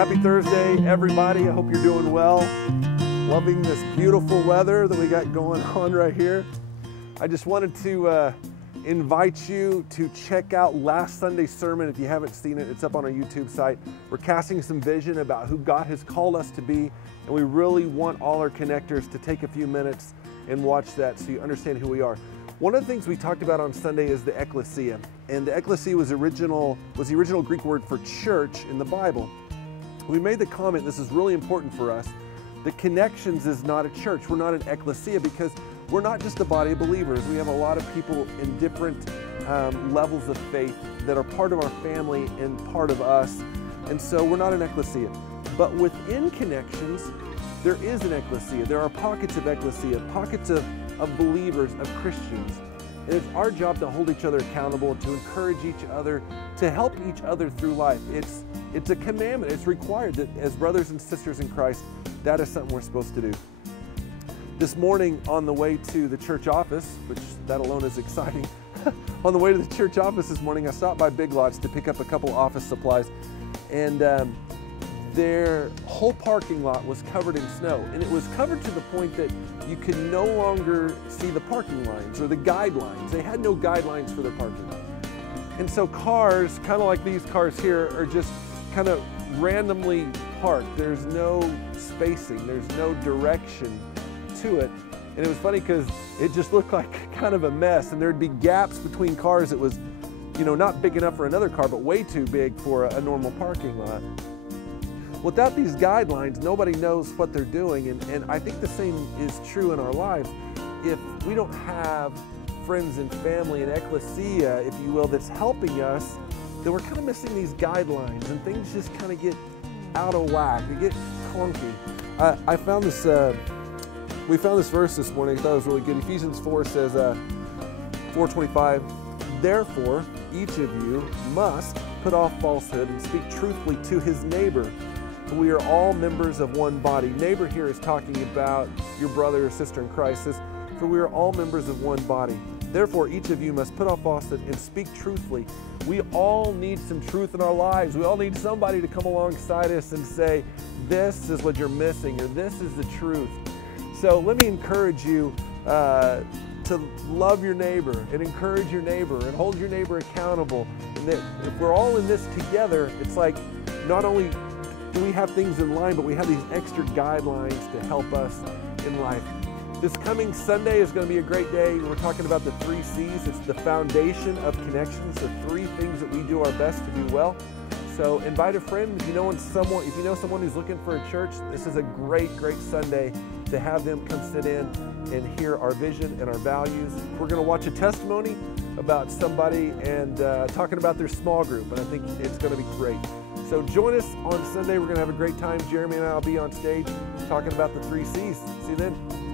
Happy Thursday, everybody. I hope you're doing well. Loving this beautiful weather that we got going on right here. I just wanted to invite you to check out last Sunday's sermon. If you haven't seen it, it's up on our YouTube site. We're casting some vision about who God has called us to be, and we really want all our connectors to take a few minutes and watch that so you understand who we are. One of the things we talked about on Sunday is the ecclesia, and the ecclesia was the original Greek word for church in the Bible. We made the comment, this is really important for us, that Connections is not a church. We're not an ecclesia because we're not just a body of believers. We have a lot of people in different levels of faith that are part of our family and part of us. And so we're not an ecclesia. But within Connections, there is an ecclesia. There are pockets of ecclesia, pockets of believers, of Christians. And it's our job to hold each other accountable, to encourage each other, to help each other through life. It's a commandment. It's required that as brothers and sisters in Christ, that is something we're supposed to do. This morning on the way to the church office, which that alone is exciting, on the way to the church office this morning, I stopped by Big Lots to pick up a couple office supplies, and their whole parking lot was covered in snow, and it was covered to the point that you could no longer see the parking lines or the guidelines. They had no guidelines for their parking lot. And so cars, kind of like these cars here, are just kind of randomly parked. There's no spacing, there's no direction to it. And it was funny because it just looked like kind of a mess, and there'd be gaps between cars that was, not big enough for another car, but way too big for a normal parking lot. Without these guidelines, nobody knows what they're doing, and I think the same is true in our lives. If we don't have friends and family and ecclesia, if you will, that's helping us, then we're kind of missing these guidelines, and things just kind of get out of whack. They get clunky. I found this. We found this verse this morning. I thought it was really good. Ephesians 4 says, 4:25. Therefore, each of you must put off falsehood and speak truthfully to his neighbor. We are all members of one body. Neighbor here is talking about your brother or sister in Christ. Says, for we are all members of one body. Therefore, each of you must put off falsehood and speak truthfully. We all need some truth in our lives. We all need somebody to come alongside us and say, this is what you're missing, or this is the truth. So let me encourage you to love your neighbor and encourage your neighbor and hold your neighbor accountable. And that if we're all in this together, it's like not only do we have things in line, but we have these extra guidelines to help us in life. This coming Sunday is going to be a great day. We're talking about the 3 C's. It's the foundation of Connections, the 3 things that we do our best to do well. So invite a friend. If you know someone who's looking for a church, this is a great Sunday to have them come sit in and hear our vision and our values. We're going to watch a testimony about somebody and talking about their small group, and I think it's going to be great. So join us on Sunday. We're going to have a great time. Jeremy and I will be on stage talking about the 3 C's. See you then.